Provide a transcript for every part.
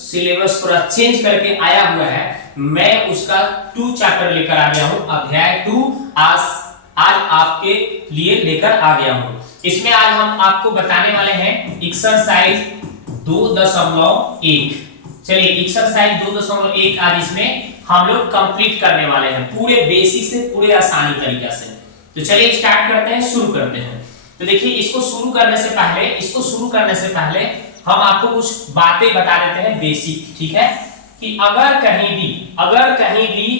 Syllabus पूरा change करके आया हुआ है, मैं उसका 2 चैप्टर लेकर आ गया हूं, अध्याय 2 आज आपके लिए लेकर आ गया हूं। इसमें आज हम आपको बताने वाले हैं एक्सरसाइज 2.1। चलिए एक्सरसाइज 2.1 आज इसमें हम लोग कंप्लीट करने वाले हैं पूरे बेसिक से पूरे आसानी तरीके से। तो चलिए स्टार्ट करते हैं, शुरू करते हैं। तो देखिए इसको शुरू करने से पहले हम आपको कुछ बातें बता देते हैं बेसिक, ठीक है। कि अगर कहीं भी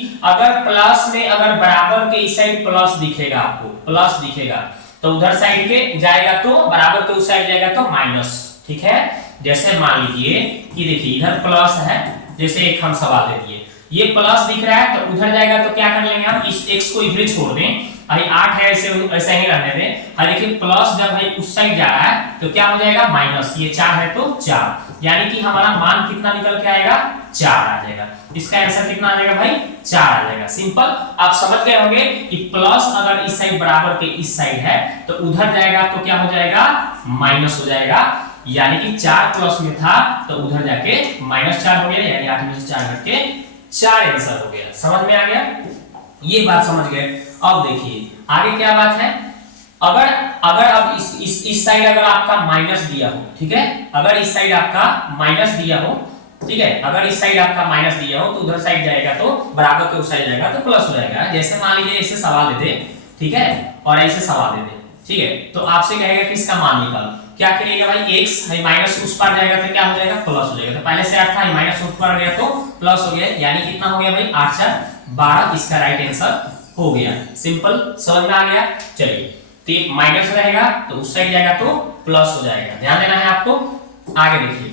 प्लस में अगर बराबर के इस साइड प्लस दिखेगा, आपको प्लस दिखेगा तो उधर साइड के जाएगा, तो बराबर के उस साइड जाएगा तो माइनस, ठीक है। जैसे मान लीजिए कि देखिए इधर प्लस है, जैसे एक हम सवाल दे दिए, ये प्लस दिख रहा है तो उधर जाएगा तो क्या कर लेंगे हम, इस x को इधर छोड़ दें, भाई 8 है ऐसे ही रहने दें। और देखिए प्लस जब भाई उस साइड जा रहा है तो क्या हो जाएगा माइनस, ये 4 है तो 4, यानी कि हमारा मान कितना निकल के आएगा 4 आ जाएगा। इसका आंसर कितना आ जाएगा भाई 4 आ जाएगा। सिंपल, आप समझ गए होंगे कि प्लस अगर इस साइड बराबर के इस साइड है तो उधर जाएगा तो क्या हो जाएगा माइनस हो जाएगा, यानी कि 4 प्लस में था तो उधर जाके -4 हो गया, यानी 8 में से 4 घट के 4 आंसर हो गया। समझ में आ गया, ये बात समझ गए। अब देखिए आगे क्या बात है, अगर अब इस साइड अगर आपका माइनस दिया हो, ठीक है, अगर इस साइड आपका माइनस दिया हो, ठीक है, अगर इस साइड आपका माइनस दिया हो तो उधर साइड जाएगा तो बराबर के उस साइड जाएगा तो प्लस हो जाएगा। जैसे मान लीजिए ऐसे सवाल दे दे, ठीक है, और ऐसे सवाल दे दे, ठीक है, तो आपसे कहेगा कि इसका मान निकालो, क्या करिएगा भाई x है माइनस उस पर जाएगा तो क्या हो जाएगा प्लस हो जाएगा। तो पहले से 8 था, माइनस उस पर गया तो प्लस हो गया, यानी कितना हो गया भाई 8 4 12, इसका राइट आंसर हो गया। सिंपल, समझ में आ गया। चलिए तो माइनस रहेगा तो उस साइड जाएगा तो प्लस हो जाएगा, ध्यान देना है आपको। आगे देखिए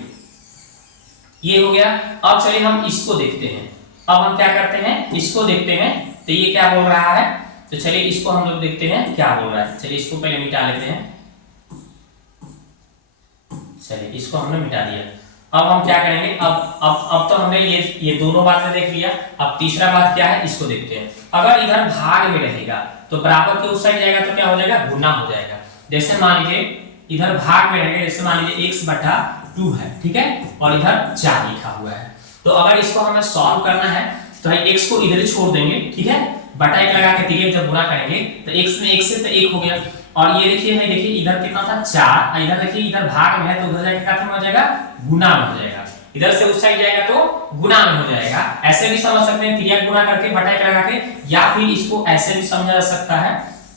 ये हो गया। अब चलिए हम इसको देखते हैं, अब हम क्या करते हैं इसको देखते हैं, तो ये क्या बोल रहा है, तो चलिए इसको हम लोग देखते हैं क्या बोल रहा है। चलिए इसको पहले मिटा लेते हैं, चलिए इसको हमने मिटा दिया। अब हम क्या करेंगे, अब तो हमने ये दोनों बातें देख लिया। अब तीसरा बात क्या है इसको देखते हैं। अगर इधर भाग में रहेगा तो बराबर के उस साइड जाएगा तो क्या हो जाएगा गुना हो जाएगा। जैसे मान लीजिए इधर भाग में रहेगा, जैसे मान लीजिए x/2 है, ठीक है, और इधर 4 लिखा हुआ है, तो अगर इसको हमें सॉल्व करना है तो x को इधर ही छोड़ देंगे, ठीक है, बटा 1 लगा के तिर्यक जब गुना करेंगे तो x में 1 से तो 1 हो गया, और ये देखिए है, देखिए इधर कितना था 4, इधर देखिए इधर भाग में है तो उधर जाके कितना हो जाएगा गुना में हो जाएगा, इधर से उस साइड जाएगा तो गुना में हो जाएगा। ऐसे भी समझ सकते हैं तिर्यक गुना करके बटा 1 लगा के, या फिर इसको ऐसे भी समझा जा सकता है।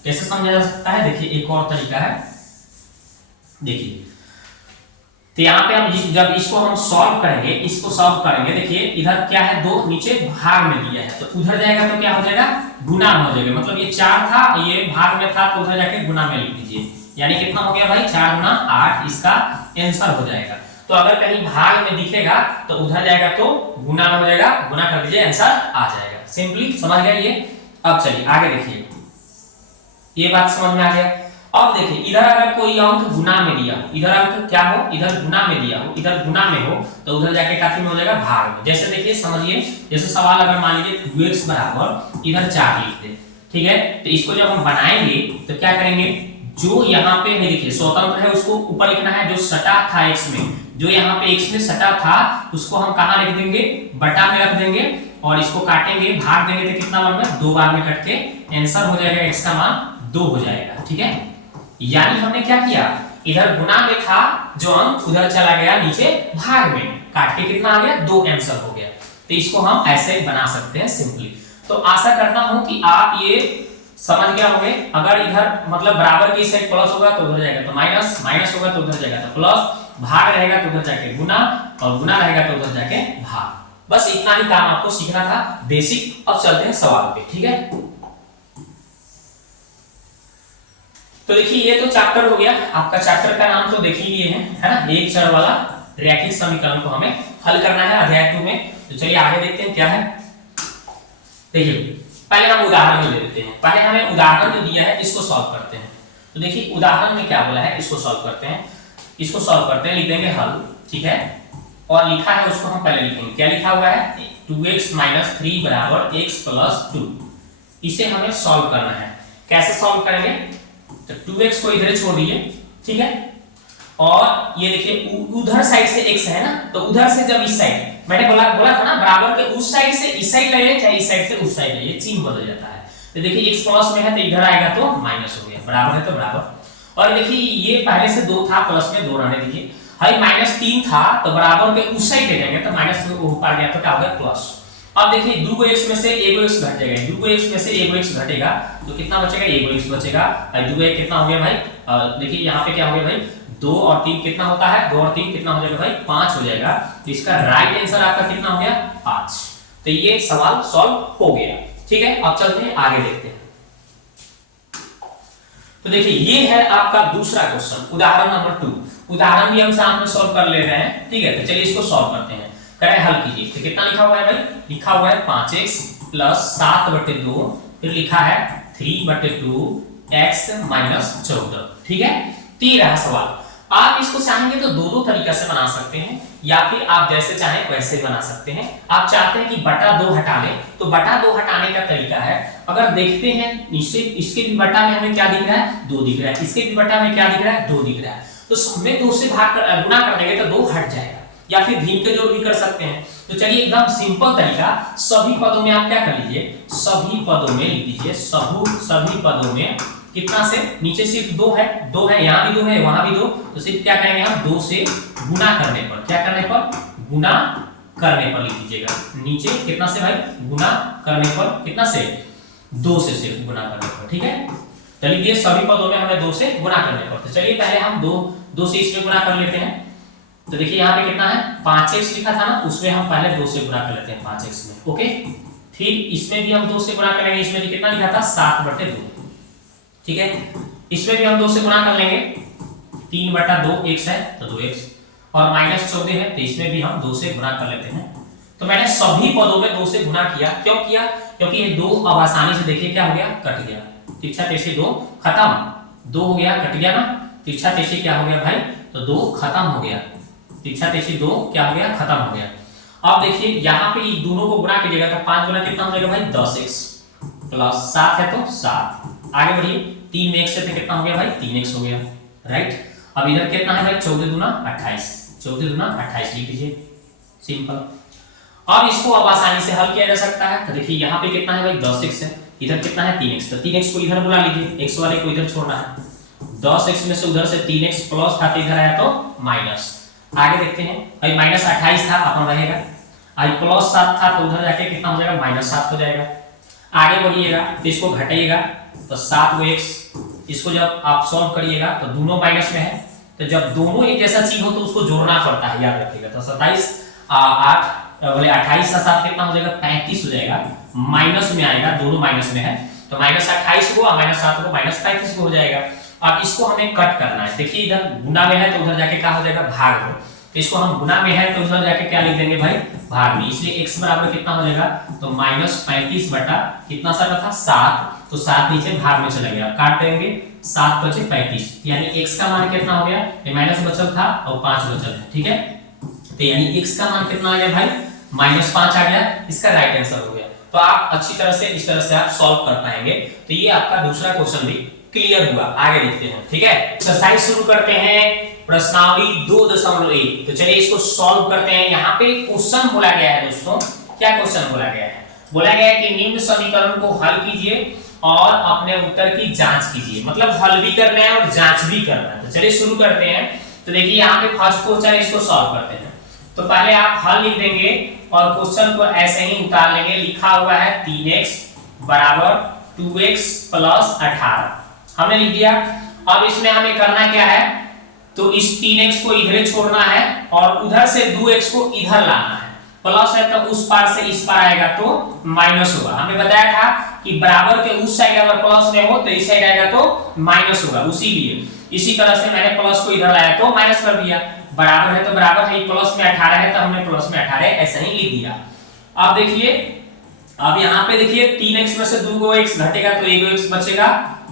कैसे समझा जा सकता है, देखिए एक और तरीका है, देखिए तो यहाँ पे हम जब इसको हम सॉल्व करेंगे, देखिए इधर क्या है 2 नीचे भाग में दिया है तो उधर जाएगा तो क्या हो जाएगा गुना में हो जाएगा। मतलब ये 4 था, ये भाग में था तो उधर जाके गुना में लिख दीजिए, यानी कितना हो गया भाई 4 गुना 8, इसका आंसर हो जाएगा। तो अगर कहीं भाग में दिखेगा तो उधर जाएगा तो गुना में हो जाएगा, गुना कर दीजिए आंसर आ जाएगा। सिंपली समझ गए ये। अब चलिए आगे देखिए, ये बात समझ में आ गया। अब देखिए इधर अगर कोई अंक गुना में दिया हो, इधर अंक क्या हो इधर गुना में दिया हो, इधर गुना में हो तो उधर जाके काफी में हो जाएगा भाग में। जैसे देखिए समझिए, जैसे सवाल अगर मान लीजिए 2x बराबर इधर 4 लिख दे, ठीक है, तो इसको जब हम बनाएंगे तो क्या करेंगे, जो यहाँ पे है देखिए स्वतंत्र है उसको ऊपर लिखना है, जो सटा था x में, जो यहाँ पे x में सटा था उसको हम कहाँ लिख देंगे बटा में रख देंगे, और इसको काटेंगे भाग देंगे तो कितना बनेगा 2 बार में कट के आंसर हो जाएगा, x का मान 2 हो जाएगा, ठीक है। यानी हमने क्या किया, इधर गुना में था जो अंक उधर चला गया नीचे भाग में, काट के कितना आ गया 2 आंसर हो गया। तो इसको हम ऐसे बना सकते हैं सिंपली। तो आशा करता हूं कि आप ये समझ गए होंगे। अगर इधर मतलब बराबर की साइड प्लस होगा तो उधर जाएगा तो माइनस, माइनस होगा तो उधर जाएगा तो प्लस, भाग रहेगा तो उधर जाके गुना, और गुना रहेगा तो उधर जाके भाग। बस इतना ही काम आपको सीखना था बेसिक। अब चलते हैं सवाल पे, ठीक है। तो देखिए ये तो चैप्टर हो गया, आपका चैप्टर का नाम तो देख ही लिए हैं, है ना, एक चर वाला रैखिक समीकरण को हमें हल करना है अध्याय 2 में। तो चलिए आगे देखते हैं क्या है। देखिए पहले हम उदाहरण ले लेते हैं, पहले हमें उदाहरण जो दिया है इसको सॉल्व करते हैं। तो देखिए उदाहरण में क्या बोला है इसको सॉल्व करते हैं, इसको सॉल्व करते हैं, लिख देंगे हल, ठीक है, और लिखा है उसको हम पहले लिखेंगे। क्या लिखा हुआ है 2x - 3 = x + 2। इसे हमें सॉल्व करना है। कैसे सॉल्व करेंगे, तो 2x को इधर छोड़ दिए, ठीक है, और ये देखिए उधर साइड से x है ना, तो उधर से जब इस साइड मैंने बोला था ना बराबर के उस साइड से इस साइड ले चाहे इस साइड से उस साइड ले, चिन्ह बदल जाता है। तो देखिए x प्लस में है तो इधर आएगा तो माइनस हो गया, बराबर है तो बराबर। और देखिए ये पहले से 2 था, प्लस में 2 रहने दीजिए। भाई -3 था तो बराबर के उस साइड ले जाएंगे तो माइनस ऊपर गया तो क्या हो गया प्लस। अब देखिए 2 को x में से 1 को x घट जाएगा, 2 को x में से 1 को x घटेगा तो कितना बचेगा, 1 को x बचेगा। और 2 1 कितना हो गया भाई, देखिए यहाँ पे क्या हो गया भाई 2 और 3 कितना होता है, 2 और 3 कितना हो जाएगा भाई 5 हो जाएगा। तो इसका राइट आंसर आपका कितना हो गया 5। तो ये सवाल सॉल्व हो गया। ठीक है, अब चलते हैं आगे देखते हैं। तो देखिए ये है आपका दूसरा क्वेश्चन, उदाहरण नंबर 2। उदाहरण भी हम साथ में सॉल्व कर ले रहे हैं। ठीक है, तो चलिए इसको सॉल्व करते हैं, करें हल कीजिए। तो कितना लिखा हुआ है भाई, लिखा हुआ है 5x प्लस 7/2, फिर लिखा है 3/2 x माइनस 14। ठीक है, तो रहा सवाल। आप इसको चाहेंगे तो दो तरीका से बना सकते हैं, या फिर आप जैसे चाहें वैसे बना सकते हैं। आप चाहते हैं कि बटा 2 हटा लें तो बटा 2 हटाने का तरीका है, अगर देखते हैं इसके भी बटा में हमें क्या दिख रहा है 2 दिख रहा है, इसके भी बटा में क्या दिख रहा है 2 दिख रहा है, तो हमें 2 से गुणा कर देंगे तो 2 हट जाएगा, या फिर भीम के जोड़ भी कर सकते हैं। तो चलिए एकदम सिंपल तरीका, सभी पदों में आप क्या कर लीजिए, सभी पदों में लिख दीजिए, सभी पदों में कितना से, नीचे सिर्फ 2 है, 2 है, यहाँ भी 2 है, वहां भी 2, तो सिर्फ क्या करेंगे हम 2 से गुना करने पर, क्या करने पर, गुना करने पर लिख दीजिएगा। नीचे कितना से भाई, गुना करने पर, कितना से 2 से सिर्फ गुना करने पर। ठीक है, चलिए सभी पदों में हमें 2 से गुना करने पर। तो चलिए पहले हम 2 से इसमें गुना कर लेते हैं। तो देखिए यहाँ पे कितना है 5x लिखा था ना, उसमें हम पहले 2 से गुना कर लेते हैं 5x में। ओके, फिर इसमें भी हम 2 से गुना करेंगे, इसमें भी कितना लिखा था 7/2। ठीक है, इसमें भी हम 2 से गुणा कर लेंगे, 3/2 x है तो 2x, और -14 है तो इसमें भी हम 2 से गुणा कर लेते हैं। तो मैंने सभी पदों में 2 से गुणा किया, क्यों किया, क्योंकि ये 2 अब आसानी से देखिए क्या हो गया, कट गया, तिरछा तिरछी 2 खत्म, 2 हो गया, कट गया ना, तिरछा तिरछी क्या हो गया भाई, तो 2 खत्म हो गया, तिरछा तिरछी 2 क्या हो गया, खत्म हो गया। अब देखिए यहाँ पे इन दोनों को गुणा कीजिएगा तो 5 गुना कितना हो जाएगा भाई 10x, प्लस 7 है तो 7, आगे बढ़िए 3 में x से तो कितना हो गया भाई 3x हो गया, राइट। अब इधर कितना है भाई 14 दूना 28, 14 दूना 28 लिख दीजिए, सिंपल। अब इसको अब आसानी से हल किया जा सकता है। तो देखिए यहाँ पे कितना है भाई 10x है, इधर कितना है 3x, तो 3x को इधर बुला लीजिए, x वाले को इधर छोड़ना है, 10x में से उधर से 3x प्लस था तो इधर आया तो माइनस। आगे देखते हैं भाई -28 था अपन रहेगा, आज +7 था तो उधर जाके कितना हो जाएगा -7 हो जाएगा। आगे बढ़िएगा तो इसको घटाइएगा तो 7 को x, इसको जब आप सॉल्व करिएगा तो दोनों माइनस में है, तो जब दोनों एक जैसा चीज हो तो उसको जोड़ना पड़ता है, याद रखिएगा। तो 27 8 बोले 28 का 7 कितना हो जाएगा 35 हो जाएगा, माइनस में आएगा, दोनों माइनस में है तो -28 को और -7 को -35 को हो जाएगा। अब इसको हमें कट करना है, देखिए इधर गुना में है तो उधर जाके क्या हो जाएगा भाग हो, तो इसको हम गुना में है तो उधर जाके क्या लिख देंगे भाई भाग में, इसलिए x बराबर कितना हो जाएगा तो -35 बटा कितना सा था 7, तो 7 नीचे भाग में चला गया, काट देंगे 7 बचे 35, यानी x का मान कितना हो गया, ये माइनस बचल था और 5 बचल है, ठीक है। तो यानी x का मान कितना आ गया भाई -5 आ गया, इसका राइट आंसर हो गया। तो आप अच्छी तरह से इस तरह से आप सॉल्व कर पाएंगे। तो ये आपका दूसरा क्वेश्चन भी क्लियर हुआ। आगे देखते हैं, ठीक है। एक्सरसाइज शुरू करते हैं, प्रश्नावली 2.1। तो चलिए इसको सॉल्व करते हैं। यहाँ पे क्वेश्चन बोला गया है दोस्तों, क्या क्वेश्चन बोला गया है, बोला गया है कि निम्न समीकरण को हल कीजिए और अपने उत्तर की जांच कीजिए, मतलब हल भी करना है और जांच भी करना है। तो चलिए शुरू करते हैं। तो देखिए यहाँ पे फर्स्ट क्वेश्चन, इसको सॉल्व करते हैं। तो पहले आप हल लिख देंगे और क्वेश्चन को ऐसे ही उतार लेंगे। लिखा हुआ है 3x बराबर 2x प्लस 18, हमने लिख दिया। अब इसमें हमें करना क्या है, तो इस 3x को इधर छोड़ना है और उधर से 2x को इधर लाना है। प्लस है तो उस पार से इस पार आएगा तो माइनस होगा। हमने बताया था कि बराबर के उस साइड अगर प्लस में हो तो इस साइड आएगा तो माइनस होगा, उसीलिए इसी तरह से मैंने प्लस को इधर लाया तो माइनस कर दिया। बराबर है तो बराबर है, प्लस में 18 है तो हमने प्लस में 18 ऐसा ही लिख दिया। अब देखिए, अब यहाँ पे देखिए 3x में से 2x घटेगा तो 1x बचेगा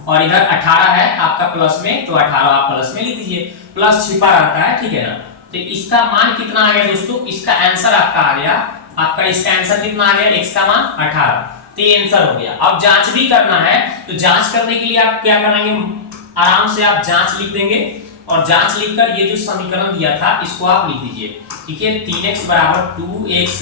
और इधर 18 है आपका प्लस में, तो 18 आप प्लस में लिख दीजिए, प्लस छिपा रहता है, ठीक है ना। तो इसका मान कितना आ गया दोस्तों, इसका आंसर आपका आ गया, आपका इसका आंसर कितना आ गया, x का मान 18, तो ये आंसर हो गया। अब जांच भी करना है, तो जांच करने के लिए आप क्या करेंगे, आराम से आप जांच लिख देंगे और जांच लिखकर ये जो समीकरण दिया था इसको आप लिख दीजिए। ठीक है, 3x बराबर 2x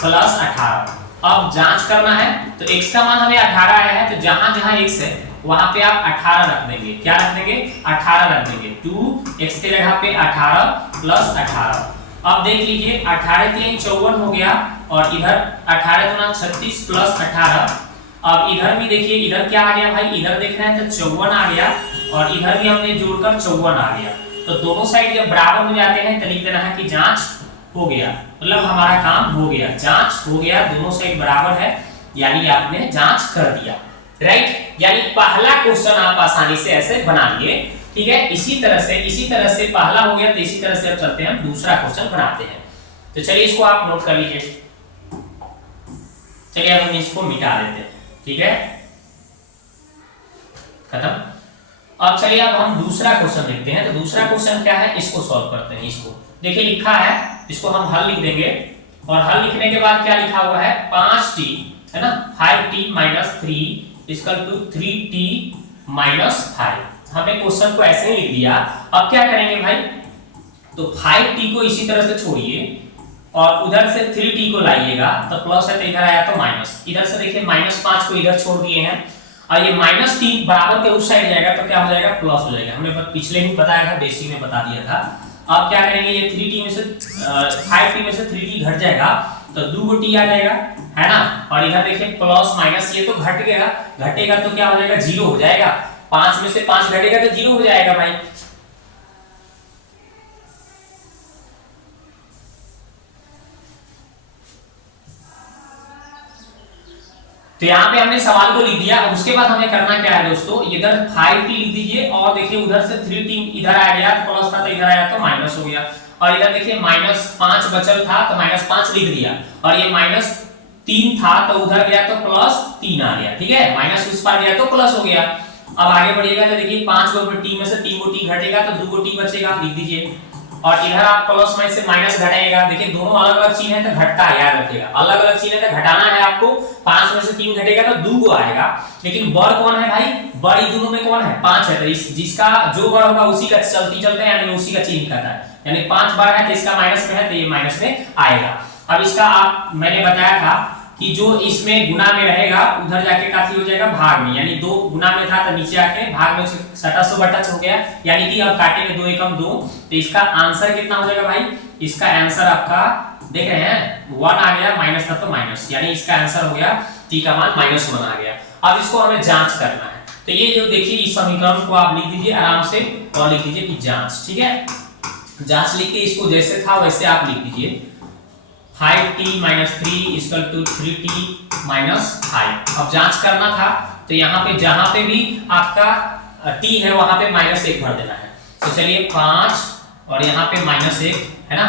प्लस 18। अब जांच करना है तो x का मान हमें 18 आया है, तो जहां जहां x है वहां पे आप 18 रख देंगे। क्या रख देंगे? 18 रख देंगे। 2x के जगह पे 18 प्लस 18। अब देख लीजिए 18 के 54 हो गया और इधर 18 दूना 36 प्लस 18। अब इधर भी देखिए, इधर क्या आ गया भाई, इधर देख रहे हैं तो 54 आ गया और इधर भी हमने जोड़कर 54 आ गया। तो दोनों साइड जब बराबर हो जाते हैं तो लिख देना है कि जांच हो गया, मतलब हमारा काम हो गया, जांच हो गया, दोनों साइड बराबर है, यानी आपने जांच कर दिया। राइट, यानी पहला क्वेश्चन आप आसानी से ऐसे बना लिए। ठीक है, इसी तरह से पहला हो गया, तो इसी तरह से अब चलते हैं हम दूसरा क्वेश्चन बनाते हैं। तो चलिए इसको आप नोट कर लीजिए। चलिए अब हम इसको मिटा देते हैं। ठीक है, खत्म। अब चलिए अब हम दूसरा क्वेश्चन लिखते हैं। तो दूसरा क्वेश्चन क्या है, इसको सॉल्व करते हैं। इसको देखिए लिखा है, इसको हम हल लिख देंगे और हल लिखने के बाद क्या लिखा हुआ है, 5t है ना, 5t minus 3 equal to 3t minus 5। हमने क्वेश्चन को ऐसे ही लिख दिया। अब क्या करेंगे भाई, तो 5t को इसी तरह से छोड़िए और उधर से 3t को लाइएगा, तो प्लस है तो इधर आया तो माइनस। इधर से देखिए -5 को इधर छोड़ दिए हैं और ये -3 बराबर के उस साइड जाएगा तो क्या हो जाएगा, प्लस हो जाएगा। हमने पिछले ही बताया था, बेसिक में बता दिया था। अब क्या करेंगे, ये 3t में से 5t में से 3t घट जाएगा तो 2 t आ जाएगा, है ना। और इधर देखिए प्लस माइनस ये तो घटेगा तो क्या हो जाएगा, 0 हो जाएगा। 5 में से 5 घटेगा तो 0 हो जाएगा भाई। तो यहाँ पे हमने सवाल को लिख दिया। अब उसके बाद हमें करना क्या है दोस्तों, इधर 5t लिख दीजिए और देखिए उधर से 3t इधर आ गया तो प्लस था, तो इधर आया तो माइनस हो गया। और इधर देखिए -5 बचल था तो -5 लिख दिया और ये -3 था तो उधर गया तो +3 आ गया। ठीक है, माइनस उस पार गया तो प्लस हो गया। अब आगे बढ़िएगा तो देखिए 5 गो t में से 3 गो t घटेगा तो 2 गो t बचेगा, लिख दीजिए। और इधर आप प्लस में से माइनस घटाएगा, देखिए दोनों अलग अलग चीज है तो घटता है, याद रखिएगा। अलग अलग चीज है तो घटाना है आपको। 5 में से 3 घटेगा तो 2 गो आएगा, लेकिन बड़ कौन है भाई, बड़ी दोनों में कौन है, 5 है। तो जिसका जो बड़ होगा उसी का चलते यानी उसी का चिन्ह दिखाता है। यानी 5 बड़ा है तो इसका माइनस में है तो ये माइनस में आएगा। अब इसका आप मैंने बताया था कि जो इसमें गुना में रहेगा उधर जाके काफी हो जाएगा भाग में, यानी 2 गुना में था तो नीचे आके भाग में सटा सो बटा हो गया, यानी कि अब काटेंगे 2 एकम 2। तो इसका आंसर कितना हो जाएगा भाई, इसका आंसर आपका देख रहे हैं 1 आ गया, माइनस था तो माइनस, यानी इसका आंसर हो गया t का मान -1 आ गया। अब इसको हमें जांच करना है। तो ये जो देखिए इस समीकरण को आप लिख दीजिए आराम से और लिख दीजिए कि जांच। ठीक है, जांच लिख के इसको जैसे था वैसे आप लिख दीजिए 5t minus 3 equal to 3t minus 5। अब जांच करना था तो यहाँ पे जहां पे भी आपका t है वहां पे -1 भर देना है। तो चलिए 5 और यहाँ पे -1 है ना,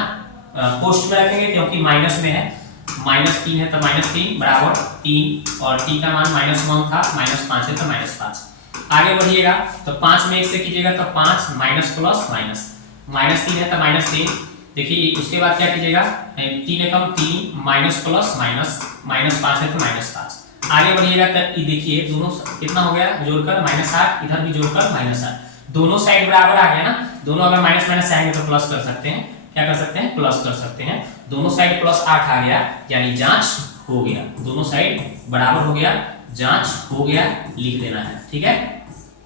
पोस्ट में रखेंगे क्योंकि माइनस में है। -3 है तो -3 बराबर 3 और t का मान -1 था, -5 है तो -5। आगे बढ़िएगा तो 5 में 1 से कीजिएगा तो 5 माइनस प्लस माइनस, -3 है तो -3। देखिए उसके बाद क्या कीजिएगा, 3 एकम 3 माइनस प्लस माइनस, -5 है तो -5। आगे बढ़िएगा तो देखिए दोनों कितना हो गया, जोड़कर -8, इधर भी जोड़कर -8। दोनों साइड बराबर आ गया ना, दोनों अगर माइनस माइनस आएंगे तो प्लस कर सकते हैं। क्या कर सकते हैं, प्लस कर सकते हैं। दोनों साइड +8 आ गया, यानी जांच हो गया। दोनों साइड बराबर हो गया, जांच हो गया, लिख देना है। ठीक है,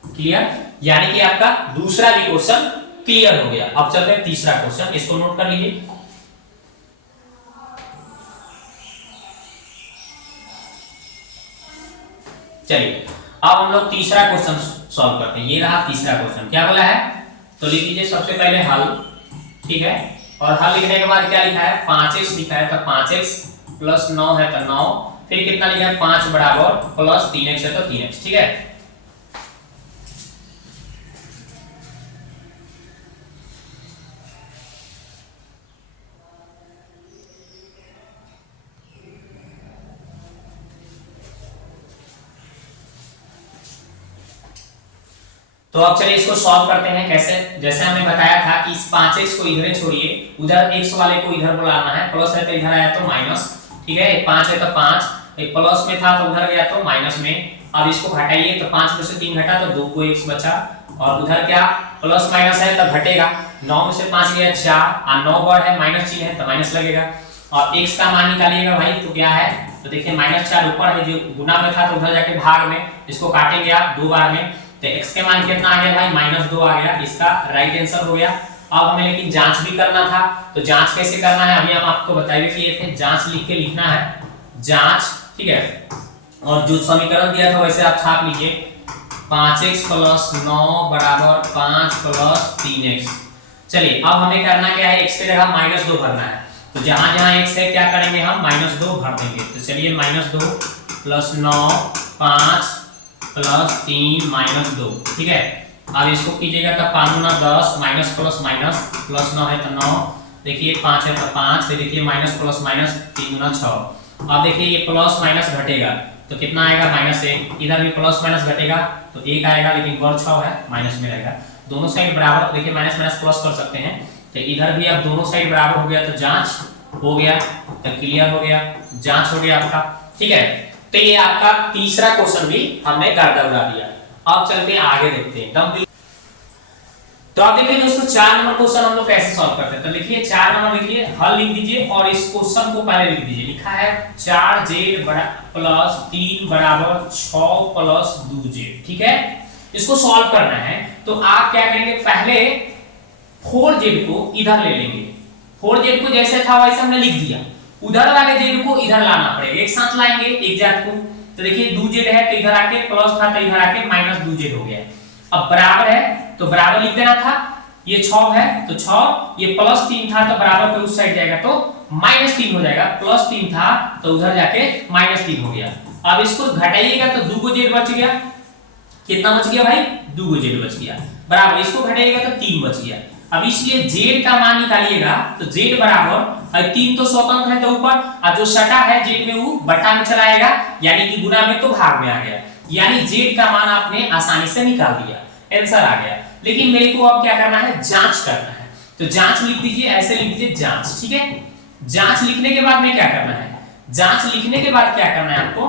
क्लियर, यानी कि आपका दूसरा भी क्वेश्चन क्लियर हो गया। अब चलते हैं तीसरा क्वेश्चन, इसको नोट कर लीजिए। चलिए अब हम लोग तीसरा क्वेश्चन सॉल्व करते हैं। ये रहा तीसरा क्वेश्चन, क्या बोला है, तो लिख लीजिए सबसे पहले हल। ठीक है, और हल लिखने के बाद क्या लिखा है, 5x लिखा है तो 5x प्लस 9 है तो 9, फिर कितना लिखा है 5 बराबर प्लस 3x है तो 3x। ठीक है, तो अब चलिए इसको सॉल्व करते हैं। कैसे, जैसे हमने बताया था कि इस 5x को इधर छोड़िए, उधर x वाले को इधर बुलाना है। प्लस है तो इधर आया तो माइनस। ठीक है, 5 है तो 5, एक प्लस में था तो उधर गया तो माइनस में। अब इसको घटाइए तो 5 में से 3 घटा तो 2 को x बचा और उधर क्या प्लस माइनस है तो घटेगा, 9 में से 5 गया 4 और 9 बार है माइनस चिन्ह है तो माइनस लगेगा। और x का मान निकालिएगा भाई तो क्या है, तो देखिए -4 ऊपर है जो गुना में था तो उधर जाके भाग में, इसको काटेंगे आप दो बार में तो x के मान कितना आ गया भाई -2 आ गया, इसका राइट आंसर हो गया। अब हमें लेकिन जांच भी करना था, तो जांच कैसे करना है अभी हम आपको बताएंगे कि ये जांच लिख के लिखना है, जांच, ठीक है। और जो समीकरण दिया था वैसे आप छाप लीजिए, 5x + 9 = 5 + 3x। चलिए अब हमें करना क्या है, x की जगह -2 भरना है, तो जहां जहां x है क्या करेंगे हम -2 भर देंगे। तो चलिए -2 + 9 5 + 3 -2, ठीक है। अब इसको कीजिएगा तो 5 × 10 माइनस प्लस माइनस, प्लस 9 है तो 9, देखिए 5 है तो 5, फिर देखिए माइनस प्लस माइनस 3 × 6। अब देखिए ये प्लस माइनस घटेगा तो कितना आएगा -1, इधर भी प्लस माइनस घटेगा तो 1 आएगा, लेकिन वर्ग 6 है माइनस में रहेगा, दोनों साइड बराबर, देखिए माइनस माइनस प्लस कर सकते हैं तो इधर भी अब दोनों साइड बराबर हो गया तो जांच हो गया, तो क्लियर हो गया, जांच हो गया आपका, ठीक है। तो ये आपका तीसरा क्वेश्चन भी हमने गर्दा उड़ा दिया। अब चलते हैं आगे देखते हैं एकदम। तो आप देखिए दोस्तों 4 नंबर क्वेश्चन हम लोग कैसे सॉल्व करते हैं, तो लिखिए 4 नंबर लिखिए, हल लिख दीजिए और इस क्वेश्चन को पहले लिख दीजिए। लिखा है 4z + 3 = 6 + 2z, ठीक है। इसको सॉल्व करना है तो आप क्या करेंगे, पहले 4z को इधर ले लेंगे, 4z को जैसे था वैसे हमने लिख दिया, उधर वाले z को इधर लाना पड़ेगा, एक साथ लाएंगे एक जात को। तो देखिए 2z है तो इधर आके प्लस था तो इधर आके -2z हो गया। अब बराबर है तो बराबर लिख देना था, ये 6 है तो 6, ये +3 था तो बराबर पे उस साइड जाएगा तो -3 हो जाएगा, +3 था तो उधर जाके -3 हो गया। अब इसको घटाइएगा तो 2 z बच गया, कितना बच गया भाई 2 z बच गया, बराबर इसको घटाइएगा तो 3 बच गया। अब इसलिए z का मान निकालिएगा तो z बराबर 3 तो स्वतंत्र है तो ऊपर, और जो सटा है z में वो बटा में चलाएगा, यानी कि गुना में तो भाग में आ गया, यानी z का मान आपने आसानी से निकाल दिया, आंसर आ गया। लेकिन मेरे को अब क्या करना है, जांच करना है, तो जांच लिख दीजिए, ऐसे लिख दीजिए जांच, ठीक है। जांच लिखने के बाद में क्या करना है, जांच लिखने के बाद क्या करना है आपको,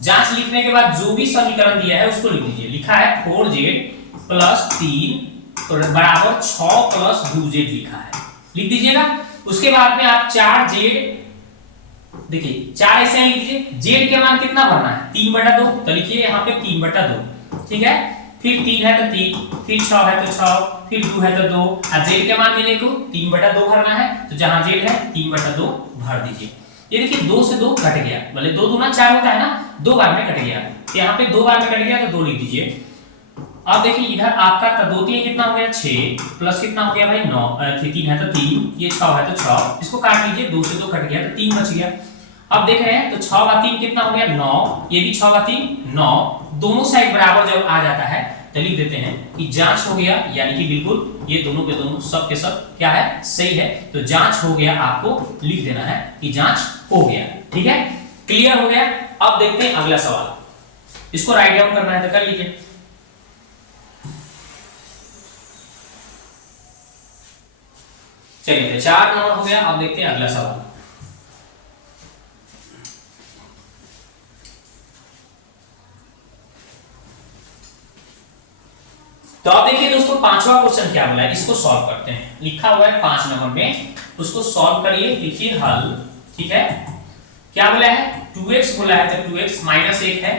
जांच लिखने के बाद जो भी समीकरण दिया है उसको लिख दीजिए। लिखा है 4z + 3 = 6 + 2z लिखा है, लिख दीजिएगा। उसके बाद में आप 4z, देखिए 4 ऐसे लिख दीजिए, z के मान कितना भरना है 3/2, तो लिखिए यहाँ पे 3/2, ठीक है। फिर 3 है तो 3, फिर 6 है तो 6, फिर 2 है तो 2, और z के मान मिले को 3/2 भरना है, तो जहां z है 3/2 भर दीजिए। ये देखिए 2 से 2 कट गया, भले 2 दूना 4 होता है ना, 2 बार में कट गया, तो यहाँ पे 2 बार में कट गया तो 2 लिख दीजिए। अब देखिए इधर आपका 2 3 कितना हो गया 6, प्लस कितना हो गया भाई 9, 3 है तो 3, ये 6 है तो 6, इसको काट लीजिए, 2 से 2 कट गया तो 3 बच गया। अब देख रहे हैं तो 6 × 3 कितना हो गया 9, ये भी 6 × 3 9, दोनों साइड बराबर जब आ जाता है तो लिख देते हैं कि जांच हो गया, यानी कि बिल्कुल ये दोनों के दोनों सब के सब क्या है सही है, तो जांच हो गया, आपको लिख देना है कि जांच हो गया, ठीक है, क्लियर हो गया। अब देखते हैं अगला सवाल, इसको राइट डाउन करना है तो कर लीजिए। चलिए 4 नंबर हो गया, अब देखते हैं अगला सवाल। तो आप देखिए दोस्तों 5वां क्वेश्चन क्या बोला है, इसको सॉल्व करते हैं। लिखा हुआ है 5 नंबर में, उसको सॉल्व करिए, लिखिए हल, ठीक है। क्या बोला है 2x बोला है तो 2x -1 है,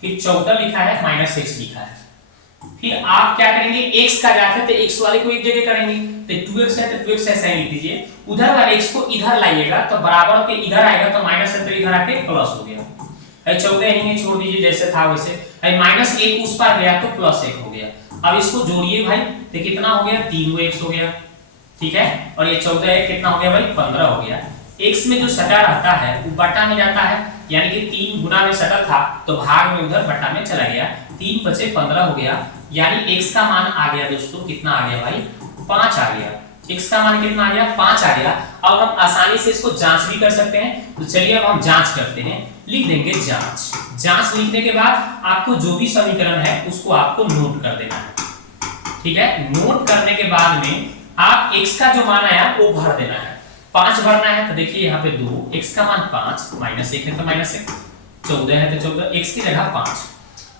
फिर 14 लिखा है -x लिखा है। फिर आप क्या करेंगे, x का जाते तो x वाले को एक जगह करेंगे, तो 2x है तो 2x ऐसा ही लिख दीजिए, उधर वाले x को इधर लाइएगा तो बराबर के इधर आएगा तो माइनस है तो इधर आके प्लस हो गया, 14 यहीं छोड़ दीजिए जैसे था वैसे, -1 उस पर गया तो +1 हो गया। अब इसको जोड़िए भाई तो कितना हो गया 3x हो गया, ठीक है, और ये 14 है कितना हो गया भाई 15 हो गया। x में जो सटा रहता है वो बटा में जाता है, यानी कि 3 गुना में सटा था तो भाग में उधर बटा में चला गया, 3 × 5 = 15 हो गया, यानी x का मान आ गया दोस्तों कितना आ गया भाई 5 आ गया, x का मान कितना आ गया 5 आ गया। अब हम आसानी से इसको जांच भी कर सकते हैं, तो चलिए अब हम जांच करते हैं, लिख देंगे जांच। जांच लिखने के बाद आपको जो भी समीकरण है उसको आपको नोट कर देना है, ठीक है। नोट करने के बाद में आप x का जो मान आया वो भर देना है, 5 भरना है, तो देखिए यहाँ पे 2, x का मान 5, -1 है तो -1, 14 है तो 14, x की जगह 5,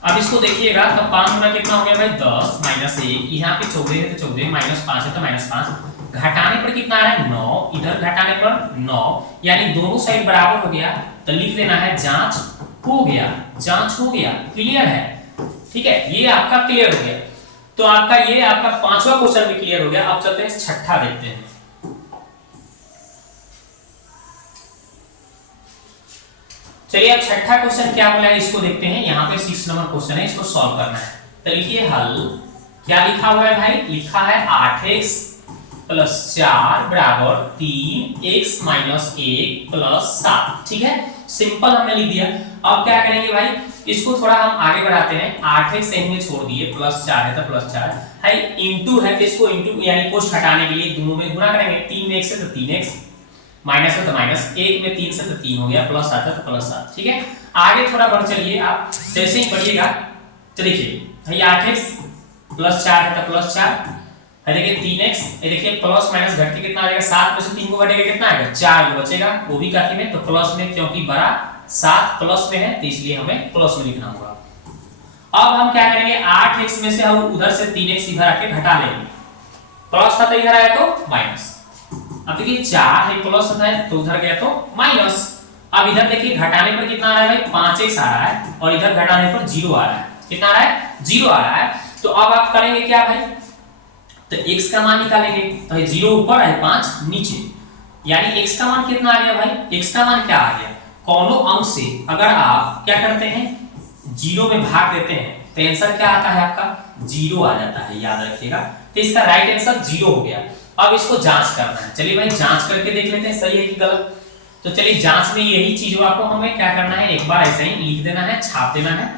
अब इसको देखिएगा तो 5 गुना कितना हो गया भाई 10 माइनस 1, यहाँ पे 14 है तो 14, माइनस 5 है तो माइनस 5, घटाने पर कितना आ रहा है 9, इधर घटाने पर 9, यानी दोनों साइड बराबर हो गया। तो लिख देना है जांच हो गया, जांच हो गया, क्लियर है। ठीक है, ये आपका क्लियर हो गया। तो आपका ये आपका पांचवा क्वेश्चन भी क्लियर हो गया। अब चलते हैं छठा देखते हैं। चलिए अब छठा क्वेश्चन क्या बोला है इसको देखते हैं। यहाँ पे 6 नंबर क्वेश्चन है, इसको सॉल्व करना है। तो लिखिए हल, क्या लिखा हुआ है भाई, लिखा है 8x प्लस 4 बराबर 3x माइनस 1 प्लस 7। ठीक है, सिंपल हमने लिख दिया। अब क्या करेंगे भाई, इसको थोड़ा हम आगे बढ़ाते हैं। 8x यहीं में छोड़ दिए, प्लस 4 है तो प्लस 4 है, इंटू है तो इसको इंटू यानी कुछ हटाने के लिए दोनों में गुणा करेंगे। 3x है तो 3x, माइनस है तो माइनस, 1 में 3 से तो 3 हो गया, प्लस आता तो प्लस 7। ठीक है, आगे थोड़ा बढ़ चलिए आप, जैसे ही बढ़िएगा तो देखिए ये 8x प्लस 4 है तो प्लस 4 है, देखिए 3x, ये देखिए प्लस माइनस घट के कितना आ जाएगा, 7 में से 3 को घटेगा कितना आएगा 4 जो बचेगा, वो भी काफी में तो प्लस में, क्योंकि बड़ा 7 प्लस में है तो इसलिए हमें प्लस में लिखना होगा। अब हम क्या करेंगे, 8x में से हम उधर से 3x इधर आके घटा लेंगे, प्लस था तो इधर आया तो माइनस। अब देखिए 4 है प्लस है तो उधर गया तो माइनस। अब इधर देखिए घटाने पर कितना आ रहा है भाई 5x आ रहा है, और इधर घटाने पर 0 आ रहा है। कितना आ रहा है 0 आ रहा है। तो अब आप करेंगे क्या भाई, तो x का मान निकालेंगे। तो 0 ऊपर है 5 नीचे, यानी x का मान कितना आ गया भाई, x का मान क्या आ गया, कोनो अंक से अगर आप क्या करते हैं 0 में भाग देते हैं तो आंसर क्या आता है आपका 0 आ जाता है, याद रखिएगा। तो इसका राइट आंसर 0 हो गया। अब इसको जांच करना है, चलिए भाई जांच करके देख लेते हैं सही है कि गलत। तो चलिए जांच में यही चीज आपको हमें क्या करना है, एक बार ऐसे ही लिख देना है, छाप देना है।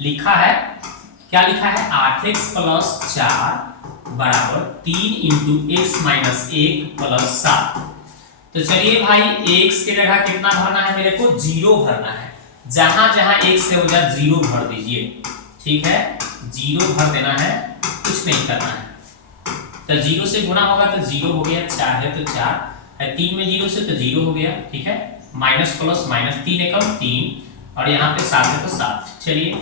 लिखा है, क्या लिखा है 8x प्लस 4 बराबर 3 इंटू एक्स माइनस 1 प्लस 7। तो चलिए भाई x की जगह कितना भरना है, मेरे को 0 भरना है। जहां जहां x से हो जाए 0 भर दीजिए। ठीक है, 0 भर देना है, कुछ नहीं करना है। तो 0 से गुणा होगा तो 0 हो गया, 4 है तो 4 है, 3 में 0 से तो 0 हो गया। ठीक है, माइनस प्लस माइनस, 3 एकम 3 और यहाँ पे 7 है तो 7। चलिए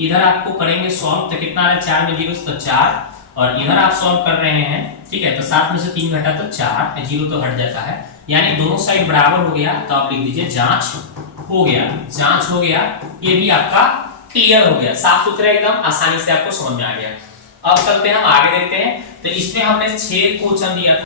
इधर आपको करेंगे सॉल्व, तो कितना आ रहा है 4 में 0 से तो 4, और इधर आप सॉल्व कर रहे हैं। ठीक है, तो 7 में से 3 घटा तो 4, 0 तो हट जाता है, यानी दोनों साइड बराबर हो गया। तो आप लिख दीजिए जांच हो गया, जांच हो गया। ये भी आपका क्लियर हो गया, साफ सुथरा एकदम आसानी से आपको समझ में आ गया। अब चलते हैं हम आगे देखते हैं। तो इसमें हमने 6 क्वेश्चन दिया था।